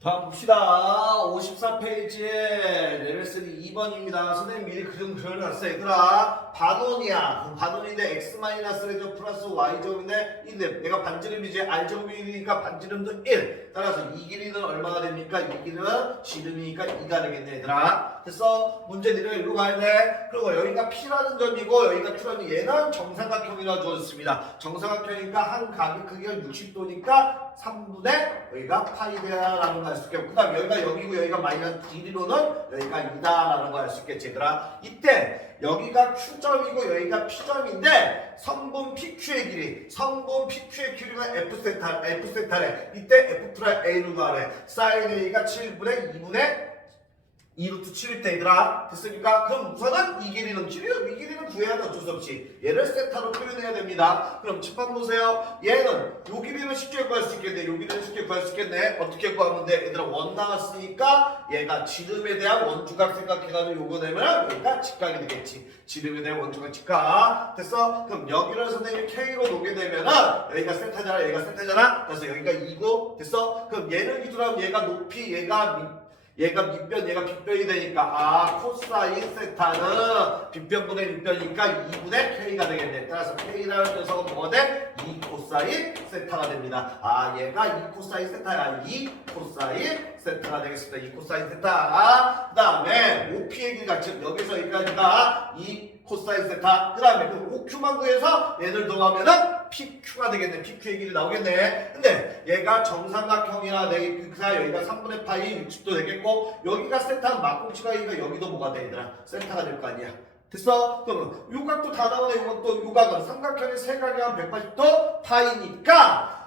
다음 봅시다. 54페이지에 레벨 3 2번입니다. 선생님 미리 그림 그려놨어요. 얘들아, 반원이야. 그럼 반원인데 x-레죠 플러스 y제곱인데 인데 내가 반지름이지 r제곱이니까 반지름도 1. 따라서 이 길이는 얼마가 됩니까? 이 길이는 지름이니까 2가 되겠네, 얘들아. 그래서 문제 내려 이리로 가야 돼. 그리고 여기가 P라는 점이고 여기가 Q라는 얘는 정삼각형이라고 주어졌습니다. 정삼각형이니까 한 각의 크기가 60도니까 3분의 여기가 파이다라는 거 알 수 있겠고, 그 다음 여기가 여기고 여기가 마이너스 길이로는 여기가 2다라는 거 알 수 있겠지, 얘들아. 이때 여기가 Q점이고 여기가 P점인데 성분 PQ의 길이, 성분 PQ의 길이가 F세타래. 이때 F 프라임 A로 가래. 사인 A가 7분의 2분의 2루트 7일 때 얘들아, 됐습니까? 그럼 우선은 이 길이는 구해야 돼. 어쩔 수 없이 얘를 세타로 표현해야 됩니다. 그럼 칠판 보세요. 얘는 요 길이는 쉽게 구할 수 있겠네. 요 길이는 쉽게 구할 수 있겠네. 어떻게 구하면 돼? 얘들아, 원 나왔으니까 얘가 지름에 대한 원주각 생각해가지고 요거 내면 여기가 직각이 되겠지. 지름에 대한 원주각 직각. 됐어? 그럼 여기를 선생님이 K로 놓게 되면은 여기가 세타잖아, 얘가 세타잖아. 그래서 여기가 2고, 됐어? 그럼 얘를 기준으로 하면 얘가 높이, 얘가 밑변, 얘가 빗변이 되니까 코사인 세타는 빗변분의 밑변이니까 2분의 K가 되겠네. 따라서 K라는 녀석은 뭐가 돼? 2 코사인 세타가 됩니다. 얘가 2 코사인 세타야. 2 코사인 세타가 되겠습니다. 2 코사인 세타. 그 다음에 OP의 길이가 지금 여기서 여기까지가 2 코사인 세타. 그 다음에 그 OQ만 구해서 얘를 더하면은 PQ가 되겠네. PQ의 길이 나오겠네. 근데 얘가 정삼각형이라 되니까 여기가 3분의 파이 60도 되겠고, 여기가 세타는 막공치가 있으니까 여기도 뭐가 돼, 얘들아? 세타가 될 거 아니야. 됐어? 그러면 요각도 다 나오네. 이건 또 요각은 삼각형의 세각이 한 180도 파이니까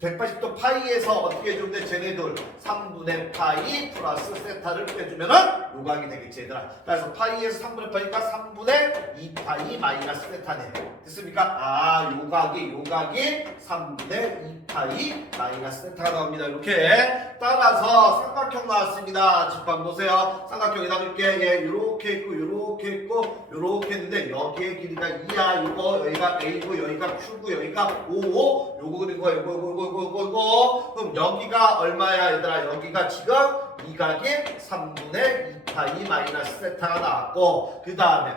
180도 파이에서 어떻게 해주면 돼? 쟤네들 3분의 파이 플러스 세타를 빼주면은 요각이 되겠지, 얘들아. 그래서 파이에서 3분의 파이니까 3분의 2파이 마이너스 세타네. 됐습니까? 요각이 3분의 2파이 마이너스 세타가 나옵니다. 이렇게 따라서 삼각형 나왔습니다. 칠판 보세요. 삼각형이 나올게. 얘 요렇게 있고 요렇게 있고 요렇게 했는데 여기의 길이가 2야. 요거 여기가 A고 여기가 Q고 여기가 5. 요거 그리고 요거. 그럼 여기가 얼마야, 얘들아? 여기가 지금 이 각이 3분의 2파이 마이너스 세타가 나왔고, 그 다음에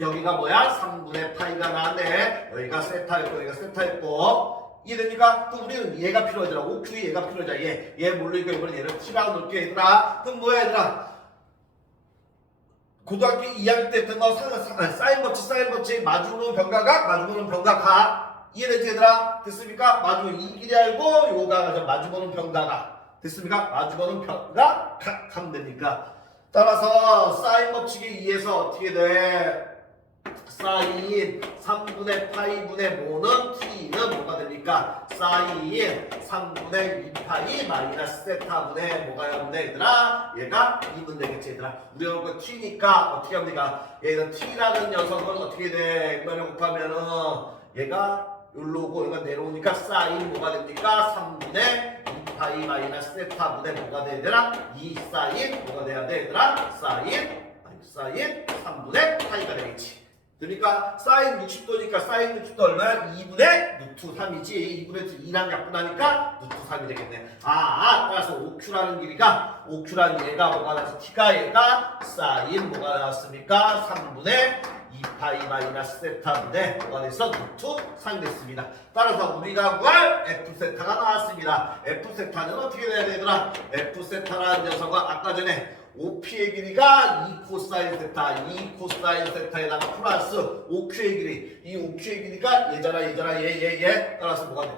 여기가 뭐야? 3분의 파이가 나왔네. 여기가 세타였고 여기가 세타였고. 이해됩니까? 그럼 우리는 얘가 필요하더라. OQ 얘가 필요하잖아. 얘 모르니까 이번에 얘를 T라고 놓을게, 얘들아. 그럼 뭐야, 얘들아? 고등학교 2학년 때 했던 거 사인 법칙 마주보는 병가각 이해되지, 얘들아? 됐습니까? 마주보는 이 길이 알고 요가 마주보는 병가각. 됐습니까? 마주보는 병가각 하면 되니까. 따라서 사인 법칙에 의해서 어떻게 돼? 사인 3분의 파이분의 모는 t는 뭐가 됩니까? 사인 3분의 2파이 마이너스 세타분의 뭐가 하면 돼, 얘들아? 얘가 2분 되겠지, 얘들아. 우리가 그 t니까 어떻게 합니까? 얘는 t라는 녀석은 어떻게 돼? 이거를 곱하면은 얘가 여기로 오고 얘가 내려오니까 사인 뭐가 됩니까? 3분의 2파이 마이너스 세타분의 뭐가 돼야 되나? 2 사인 뭐가 돼야 돼, 얘들아? 사인 3분의 파이가 되겠지. 그러니까 사인 60도니까 사인 60도 얼마야? 2분의 루트 3이지. 2분의 루트 2랑 약분하니까 루트 3이 되겠네. 따라서 OQ라는 길이가, OQ라는 얘가 뭐가 나왔어? T가 얘가 사인 뭐가 나왔습니까? 3분의 2파이 마이너스 세타분의 뭐가 돼서 루트 3이 됐습니다. 따라서 우리가 구할 F세타가 나왔습니다. F세타는 어떻게 돼야 되더라? F세타라는 녀석은 아까 전에 OP의 길이가 2 코사인 세타, 2 코사인 세타에다가 플러스 OQ의 길이, 이 OQ의 길이가 얘 따라서 뭐가 돼?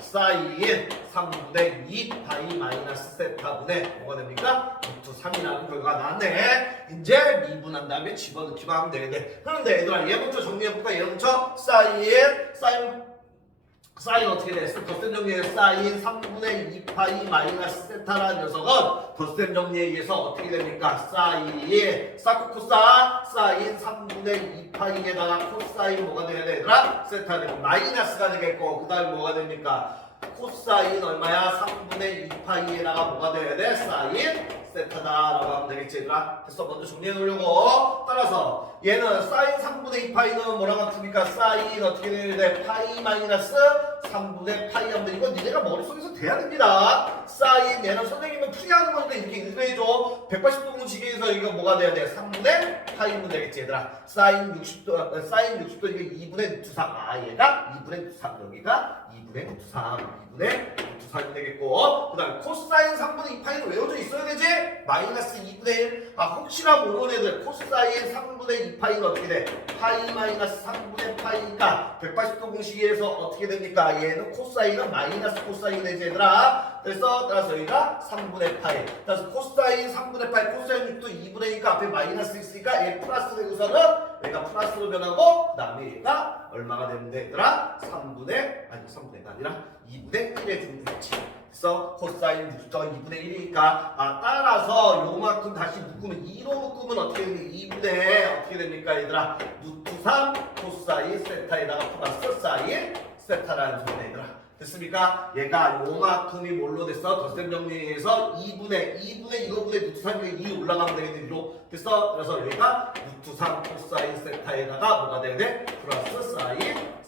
사인 3분의 2 파이 마이너스 세타분의 뭐가 됩니까? 루트 3이라는 결과가 나왔네. 이제 미분한 다음에 집어넣기만 하면 되겠네. 그런데 얘들아, 얘 먼저 정리해볼까? 얘 먼저 사인 어떻게 돼? 덧셈 정리에 사인 3분의 2파이 마이너스 세타라는 녀석은 덧셈 정리에 의해서 어떻게 됩니까? 사인 사코코사 사인 3분의 2파이에다가 코사인 뭐가 돼야 돼, 얘들아? 세타 되고 마이너스가 되겠고, 그 다음에 뭐가 됩니까? 코사인 얼마야? 3분의 2파이에다가 뭐가 돼야 돼? 사인 세타다라고 하면 되겠지, 얘들아? 그래서 먼저 정리해 놓으려고. 따라서 얘는 사인 3분의 2파이는 뭐라고 합니까? 사인 어떻게 돼야 돼? 파이 마이너스 3분의 파이 하면 돼. 이거 니네가 머릿속에서 돼야 됩니다. 사인 얘는 선생님은 풀이하는 거니까 이렇게 읽어줘. 180도 공식에서 이거 뭐가 돼야 돼? 3분의 파이면 되겠지 얘들아. 사인 60도 이게 2분의 루트 3. 아 얘가 2분의 루트 3 여기가 2분의 루트 3 2분의 루트 3이 되겠고 그 다음에 코사인 3분의 2파이는 외워져 있어야 되지? 마이너스 2분의 1. 아 혹시나 모르는 애들 코사인 3분의 2파이는 어떻게 돼? 파이 마이너스 3분의 파이가 180도 공식에서 어떻게 됩니까? 얘는 코사인은 마이너스 코사인이 되지 얘들아. 그래서 따라서 여기가 3분의 파이. 따라서 코사인 3분의 파이 코사인 6도 2분의 2가 앞에 마이너스 있으니까 얘 플러스 되고서는 얘가 플러스로 변하고 그 다음에 얘가 얼마가 되는데 얘들아? 3분의가 아니라 2분의 1에 주면 되겠지. 그래서 코사인 6도 2분의 1이니까 따라서 요만큼 다시 묶으면 2로 묶으면 어떻게 됩니까? 2분의 어떻게 됩니까 얘들아? 루트 3 코사인 세타에다가 플러스 사인 세타라는 소리네 얘들아. 됐습니까? 얘가 요만큼이 뭘로 됐어? 덧셈 정리해서 2분의 이거분의 루트 3이 2 올라가면 되겠네 위로. 됐어? 그래서 여기가 루트 3 코사인 세타에다가 뭐가 돼야 돼? 플러스 사인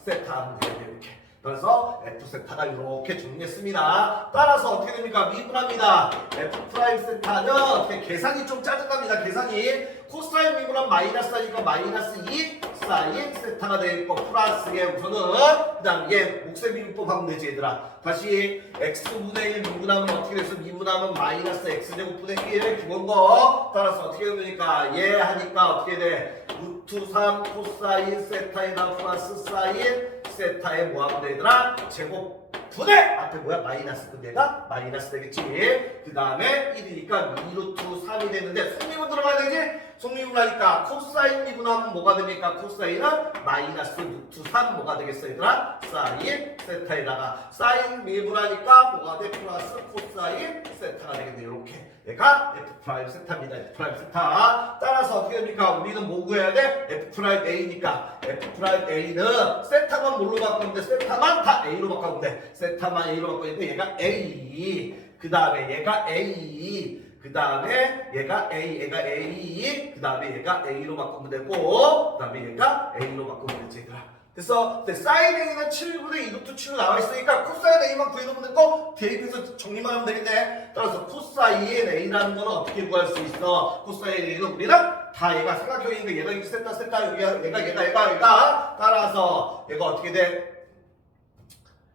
세타 하면 돼야 돼 이렇게. 그래서 F 세타가 이렇게 정리했습니다. 따라서 어떻게 됩니까? 미분합니다. F 프라임 세타는 어떻게 계산이 좀 짜증납니다. 계산이 코사인 미분하면 마이너스 하니까 마이너스 2 사인 세타가 되겠고 플러스에 우선은 그 다음 얘 몫의 미분법 하면 되지 얘들아. 다시 x분의 1 미분하면 어떻게 됐어? 미분하면 마이너스 x제곱분의 1 기본거. 따라서 어떻게 됩니까? 얘 하니까 어떻게 돼? 루트 3 코사인 세타에다 플러스 사인 세타에 뭐 하면 되더라? 제곱 분의 앞에 뭐야? 마이너스. 근데 얘가 마이너스 되겠지. 그 다음에 1이니까 2루트 3이 되는데 속미분 들어가야 되지? 속미분 하니까 코사인 미분하면 뭐가 됩니까? 코사인은 마이너스 루트 3 뭐가 되겠어 얘들아? 사인 세타에다가 사인 미분하니까 뭐가 돼? 플러스 코사인 세타가 되겠네. 이렇게 얘가 F 프라임 세타입니다. F 프라임 세타. 따라서 어떻게 됩니까? 우리는 뭐 구해야 돼? F 프라임 A니까 F 프라임 A는 세타만 뭘로 바꾸는데 세타만 다 A로 바꾸면 돼. 세타만 A로 바꾸는데 얘가 A. 그 다음에 얘가 A. 그 다음에 얘가 A. 그 다음에 얘가 A로 바꾸면 되고 그 다음에 얘가 A로 바꾸면 되지 얘들아. 그래서 사인 A는 7분의 2루트 7로 나와 있으니까 코사인 A만 구해놓으면 되고 대입해서 정리만 하면 되겠네. 따라서 코사인 A라는 거는 어떻게 구할 수 있어? 코사인 A는 우리는 다 얘가 삼각형인데 얘가 이렇게 세타 얘가 따라서 얘가 어떻게 돼?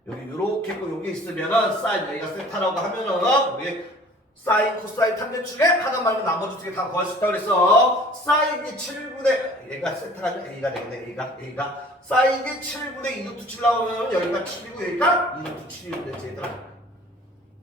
여기 이렇게 있고 여기 있으면은 사인 A가 세타라고 하면은 우리 사인, 코사인 탄젠 중에 하나 말고 나머지 두 개 다 구할 수 있다고 그랬어. 사인이 7분의 얘가 세타가 아니라 A가 되겠네. A가 사인이 7분의 2루트 7 나오면 여기가 7이고 여기가 2루트 7이 되지 얘들아.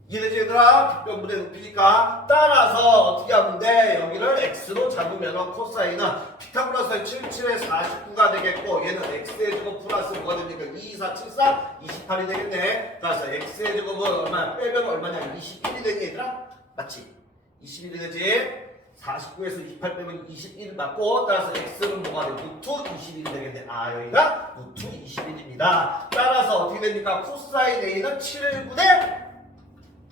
이해되지 얘들아? 빗변분의 높이니까. 따라서 어떻게 하면 돼? 여기를 x로 잡으면 코사인은 피타고라스의 77에 49가 되겠고 얘는 x의 제곱 플러스 뭐가 됩니까? 2, 4, 7, 4, 28이 되겠네. 따라서 x의 제곱은 얼마야? 빼면 얼마냐? 21이 되니 얘들아? 맞지? 21이 되지? 49에서 28 빼면 21 맞고 따라서 x는 뭐가 돼? 루트 21이 되겠네. 아 여기가 루트 21입니다. 따라서 어떻게 됩니까? 코사인 A는 7분의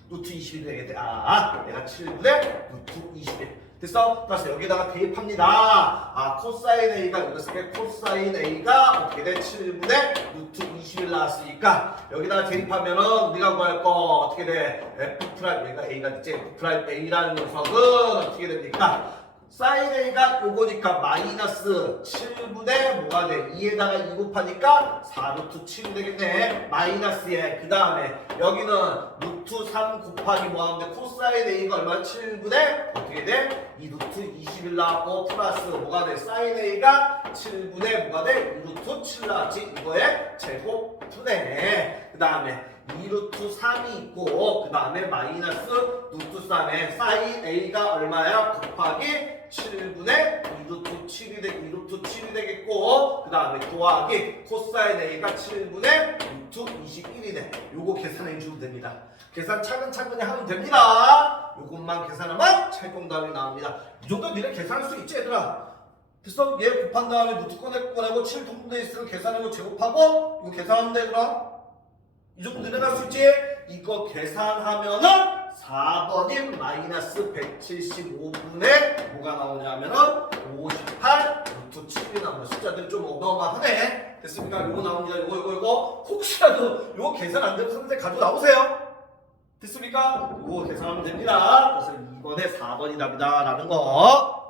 루트 21이 되겠대. 얘가 7분의 루트 21. 됐어? 따라서 여기다가 대입합니다. 코사인 A가 여기 있으면 코사인 A가 어떻게 돼? 7분의 루트 21 나왔으니까 여기다가 대입하면은 우리가 구할 거 어떻게 돼? F 프라임 여기가 A가 됐지? F 프라임 A라는 녀석은 어떻게 됩니까? 사인 A가 요거니까 마이너스 7분의 뭐가 돼? 2에다가 2 곱하니까 4루트 7이 되겠네. 마이너스에 그 다음에 여기는 루트 3 곱하기 뭐 하는데 코사인 A가 얼마야? 7분의 어떻게 돼? 2루트 21 나왔고 플러스 뭐가 돼? 사인 A가 7분의 뭐가 돼? 2루트 7 나왔지? 이거에 제곱 분의 그 다음에 2루트 3이 있고 그 다음에 마이너스 루트 3에 사인 A가 얼마야? 곱하기 7분의 2루트 7이 되겠고 그 다음에 더하기 코사인 A가 7분의 루트 21이네. 요거 계산해 주면 됩니다. 계산 차근차근히 하면 됩니다. 요것만 계산하면 최종 답이 나옵니다. 이 정도 니네 계산할 수 있지 얘들아? 됐어? 얘 곱한 다음에 루트 꺼내고 7 통분돼 있으면 계산하고 제곱하고 이거 계산하면 되더라. 이 정도 늘어날 수 있지? 이거 계산하면은 4번인 마이너스 175분의 뭐가 나오냐면은 58 루트 7이 나오는 숫자들이 좀 어마어마하네. 됐습니까? 요거 나옵니다. 요거 혹시라도 요거 계산 안 되면 선생님 가지고 나오세요. 됐습니까? 이거 계산하면 됩니다. 그래서 2번에 4번이 답이다 라는 거